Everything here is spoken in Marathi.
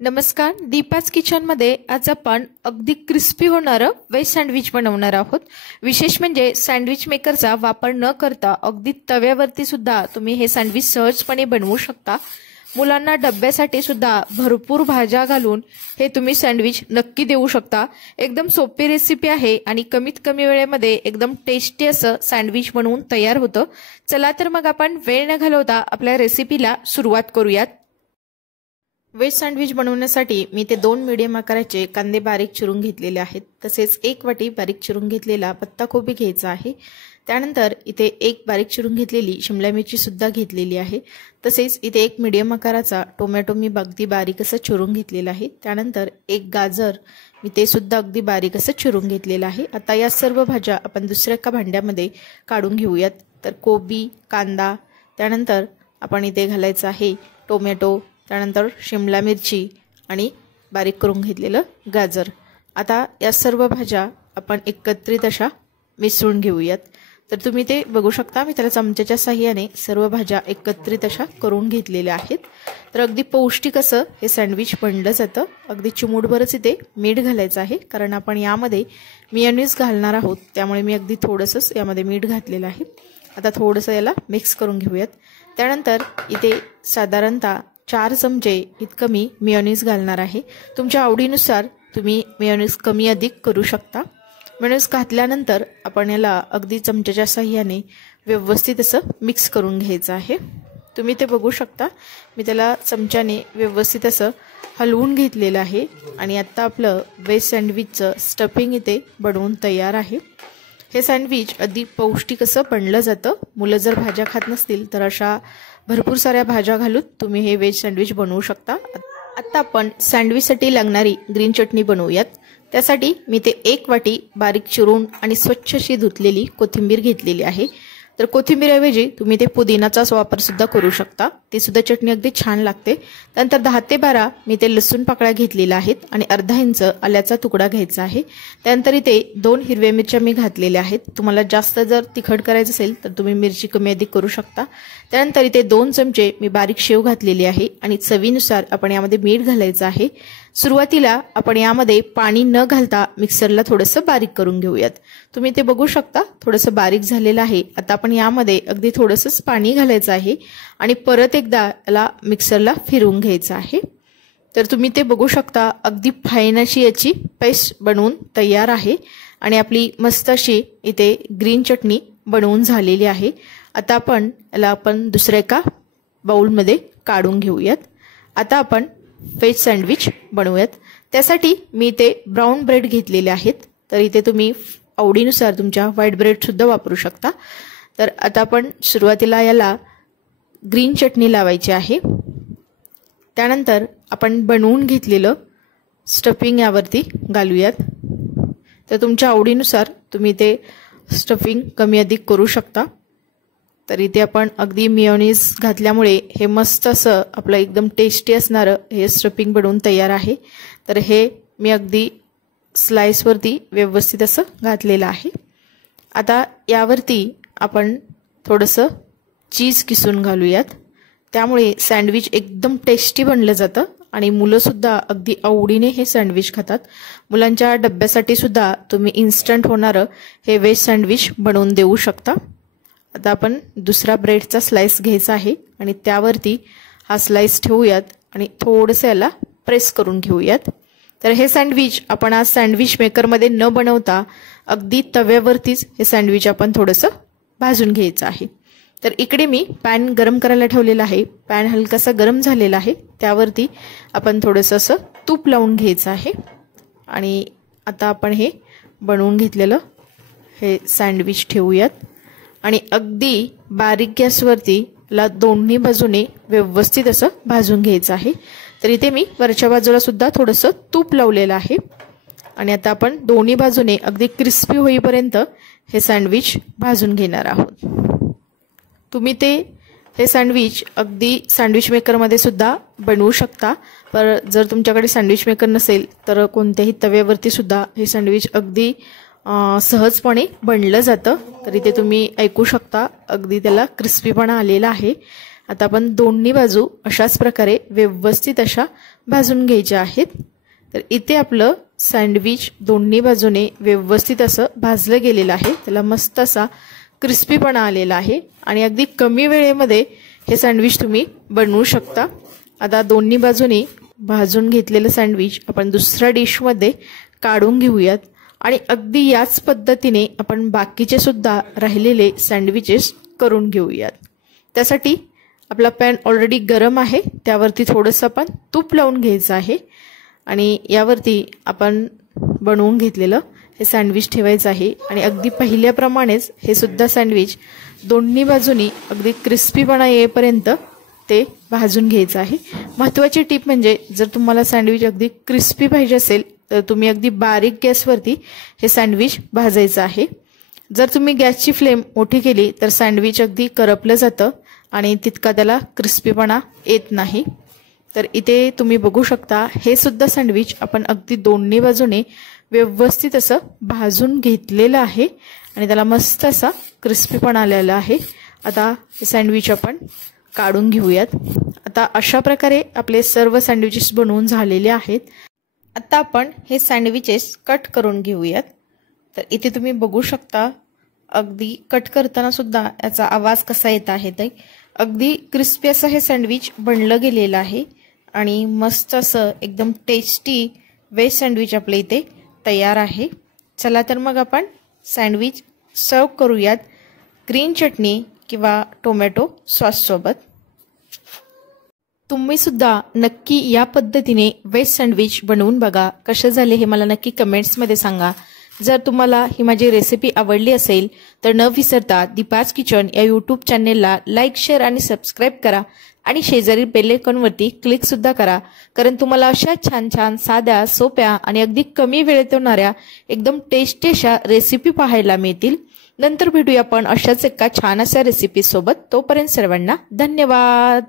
नमस्कार, दीपाच किचनमध्ये आज आपण अगदी क्रिस्पी होणारं वेज सँडविच बनवणार आहोत। विशेष म्हणजे सँडविच मेकरचा वापर न करता अगदी तव्यावरती सुद्धा तुम्ही हे सँडविच सहजपणे बनवू शकता। मुलांना डब्यासाठी सुद्धा भरपूर भाज्या घालून हे तुम्ही सँडविच नक्की देऊ शकता। एकदम सोपी रेसिपी आहे आणि कमीत कमी वेळेमध्ये एकदम टेस्टी असं सँडविच बनवून तयार होतं। चला तर मग आपण वेळ न घालवता आपल्या रेसिपीला सुरुवात करूयात। वेज सँडविच बनवण्यासाठी मी ते 2 मीडियम आकाराचे कांदे बारीक चिरून घेतलेले आहेत। तसेच 1 वाटी बारीक चिरून घेतलेला पत्ताकोबी घ्यायचा आहे। त्यानंतर इथे 1 बारीक चिरून घेतलेली शिमला मिरची सुद्धा घेतलेली आहे। तसेच इथे 1 मीडियम आकाराचा टोमॅटो मी अगदी बारीक असं चिरून घेतलेला आहे। त्यानंतर 1 गाजर मी ते सुद्धा अगदी बारीक असं चिरून घेतलेलं आहे। आता या सर्व भाज्या आपण दुसऱ्या एका भांड्यामध्ये काढून घेऊयात। तर कोबी, कांदा, त्यानंतर आपण इथे घालायचं आहे टोमॅटो, त्यानंतर शिमला मिरची आणि बारीक करून घेतलेलं गाजर। आता या सर्व भाज्या आपण एकत्रित अशा मिसळून घेऊयात। तर तुम्ही ते बघू शकता, मी त्याला चमच्याच्या साहाय्याने सर्व भाज्या एकत्रित अशा करून घेतलेल्या आहेत। तर अगदी पौष्टिक असं हे सँडविच बनलं जातं। अगदी चिमूटभरच इथे मीठ घालायचं आहे, कारण आपण यामध्ये मेयोनीज घालणार आहोत, त्यामुळे मी अगदी थोडंसंच यामध्ये मीठ घातलेलं आहे। आता थोडंसं याला मिक्स करून घेऊयात। त्यानंतर इथे साधारणतः 4 चमचे इतकं मी मेयोनीज घालणार आहे। तुमच्या आवडीनुसार तुम्ही मेयोनीज कमी अधिक करू शकता। मेयोनीज घातल्यानंतर आपण याला अगदी चमच्याच्या साहाय्याने व्यवस्थित असं मिक्स करून घ्यायचं आहे। तुम्ही ते बघू शकता, मी त्याला चमच्याने व्यवस्थित असं हलवून घेतलेलं आहे आणि आता आपलं वेज सँडविचचं स्टफिंग इथे बनवून तयार आहे। हे सँडविच अगदी पौष्टिक असं बनलं जातं। मुलं जर भाज्या खात नसतील तर अशा भरपूर साऱ्या भाज्या घालून तुम्ही हे वेज सँडविच बनवू शकता। आता आपण सँडविचसाठी लागणारी ग्रीन चटणी बनवूयात। त्यासाठी मी ते 1 वाटी बारीक चिरून आणि स्वच्छ अशी धुतलेली कोथिंबीर घेतलेली आहे। तर कोथिंबीरऐवजी तुम्ही ते पुदिनाचाच वापर सुद्धा करू शकता, ती सुद्धा चटणी अगदी छान लागते। त्यानंतर 10 ते 12 मी ते लसूण पाकळ्या घेतलेल्या आहेत आणि अर्धा इंच आल्याचा तुकडा घ्यायचा आहे। त्यानंतर इथे 2 हिरव्या मिरच्या मी घातलेल्या आहेत। तुम्हाला जास्त जर तिखट करायचं असेल तर तुम्ही मिरची कमी अधिक करू शकता। त्यानंतर इथे 2 चमचे मी बारीक शेव घातलेली आहे आणि चवीनुसार आपण यामध्ये मीठ घालायचं आहे। सुरुवातीला आपण यामध्ये पाणी न घालता मिक्सरला थोडंसं बारीक करून घेऊयात। तुम्ही ते बघू शकता, थोडंसं बारीक झालेलं आहे। आता आपण यामध्ये अगदी थोडंसंच पाणी घालायचं आहे आणि परत एकदा याला मिक्सरला फिरवून घ्यायचं आहे। तर तुम्ही ते बघू शकता, अगदी फाईन अशी याची पेस्ट बनवून तयार आहे आणि आपली मस्त अशी इथे ग्रीन चटणी बनवून झालेली आहे। आता आपण दुसऱ्या एका बाउलमध्ये काढून घेऊयात। आता आपण वेज सँडविच बनवूयात। त्यासाठी मी इथे ब्राऊन ब्रेड घेतलेले आहेत। तर इथे तुम्ही आवडीनुसार तुमच्या व्हाईट ब्रेड सुद्धा वापरू शकता। तर आता आपण सुरुवातीला याला ग्रीन चटणी लावायची आहे। त्यानंतर आपण बनवून घेतलेलं स्टफिंग यावरती घालूयात। तर तुमच्या आवडीनुसार तुम्ही ते स्टफिंग कमी अधिक करू शकता। तर इथे आपण अगदी मेयोनीज घातल्यामुळे हे मस्त असं आपलं एकदम टेस्टी असणारं हे स्टफिंग बनवून तयार आहे। तर हे मी अगदी स्लाइसवरती व्यवस्थित असं घातलेलं आहे। आता यावरती आपण थोडंसं चीज किसून घालूयात, त्यामुळे सँडविच एकदम टेस्टी बनलं जातं आणि मुलंसुद्धा अगदी आवडीने हे सँडविच खातात। मुलांच्या डब्यासाठी सुद्धा तुम्ही इन्स्टंट होणारं हे वेज सँडविच बनवून देऊ शकता। आता आपण दुसरा ब्रेडचा स्लाइस घ्यायचा आहे आणि त्यावरती हा स्लाइस ठेवूयात आणि थोडंसं याला प्रेस करून घेऊयात। तर हे सँडविच आपण आज सँडविच मेकरमध्ये न बनवता अगदी तव्यावरतीच हे सँडविच आपण थोडंसं भाजून घ्यायचं आहे। तर इकडे मी पॅन गरम करायला ठेवलेला आहे। पॅन हलकासा गरम झालेला आहे, त्यावरती आपण थोडंसं असं तूप लावून घ्यायचं आहे आणि आता आपण हे बनवून घेतलेलं हे सँडविच ठेवूयात आणि अगदी बारीक गॅसवरती ला दोन्ही बाजूने व्यवस्थित असं भाजून घ्यायचं आहे। तर इथे मी वरच्या बाजूला सुद्धा थोडंसं तूप लावलेलं आहे आणि आता आपण दोन्ही बाजूने अगदी क्रिस्पी होईपर्यंत हे सँडविच भाजून घेणार आहोत। तुम्ही हे सँडविच अगदी सँडविच मेकरमध्ये सुद्धा बनवू शकता, पर जर तुमच्याकडे सँडविच मेकर नसेल तर कोणत्याही तव्यावरती सुद्धा हे सँडविच अगदी सहजपणे बनलं जातं। तर इथे तुम्ही ऐकू शकता, अगदी त्याला क्रिस्पीपणा आलेला आहे आता आपण दोन्ही बाजू अशाच प्रकारे व्यवस्थित अशा भाजून घ्यायच्या आहेत। तर इथे आपलं सँडविच दोन्ही बाजूने व्यवस्थित असं भाजलं गेलेलं आहे, त्याला मस्त असा क्रिस्पीपणा आलेला आहे आणि अगदी कमी वेळेमध्ये हे सँडविच तुम्ही बनवू शकता। आता दोन्ही बाजूने भाजून घेतलेलं सँडविच आपण दुसऱ्या डिशमध्ये काढून घेऊयात आणि अगदी याच पद्धतीने आपण बाकीचे सुद्धा राहिलेले सँडविचेस करून घेऊयात। त्यासाठी आपला पॅन ऑलरेडी गरम आहे, त्यावरती थोडंसं आपण तूप लावून घ्यायचं आहे आणि यावरती आपण बनवून घेतलेलं हे सँडविच ठेवायचं आहे आणि अगदी पहिल्याप्रमाणेच हे सुद्धा सँडविच दोन्ही बाजूनी अगदी क्रिस्पीपणा येईपर्यंत ते भाजून घ्यायचं आहे। महत्त्वाची टीप म्हणजे जर तुम्हाला सँडविच अगदी क्रिस्पी पाहिजे असेल तर तुम्ही अगदी बारीक गॅसवरती हे सँडविच भाजायचं आहे। जर तुम्ही गॅसची फ्लेम मोठी केली तर सँडविच अगदी करपलं जातं आणि तितका त्याला क्रिस्पीपणा येत नाही। तर इथे तुम्ही बघू शकता हे सुद्धा सँडविच आपण अगदी दोन्ही बाजूने व्यवस्थित असं भाजून घेतलेलं आहे आणि त्याला मस्त असा क्रिस्पीपणा आलेला आहे। आता हे सँडविच आपण काढून घेऊयात। आता अशा प्रकारे आपले सर्व सँडविचेस बनवून झालेले आहेत। आता आपण हे सँडविचेस कट करून घेऊयात। तर इथे तुम्ही बघू शकता अगदी कट करताना सुद्धा याचा आवाज कसा येत आहे ते अगदी क्रिस्पी असं हे सँडविच बनलं गेलेलं आहे आणि मस्त असं एकदम टेस्टी व्हेज सँडविच आपल्या इथे तयार आहे। चला तर मग आपण सँडविच सर्व करूयात ग्रीन चटणी किंवा टोमॅटो सॉस सोबत। तुम्ही सुद्धा नक्की या पद्धतीने व्हेज सँडविच बनवून बघा, कसे झाले हे मला नक्की कमेंट्समध्ये सांगा। जर तुम्हाला ही माझी रेसिपी आवडली असेल तर न विसरता दीपाज किचन या यूट्यूब चॅनेलला लाईक, शेअर आणि सबस्क्राईब करा आणि शेजारी बेल आयकॉनवरती क्लिक सुद्धा करा, कारण तुम्हाला अशा छान छान साध्या, सोप्या आणि अगदी कमी वेळेत होणाऱ्या एकदम टेस्टी अशा रेसिपी पाहायला मिळतील। नंतर भेटूया आपण अशाच एका छान अशा रेसिपी सोबत। तोपर्यंत सर्वांना धन्यवाद।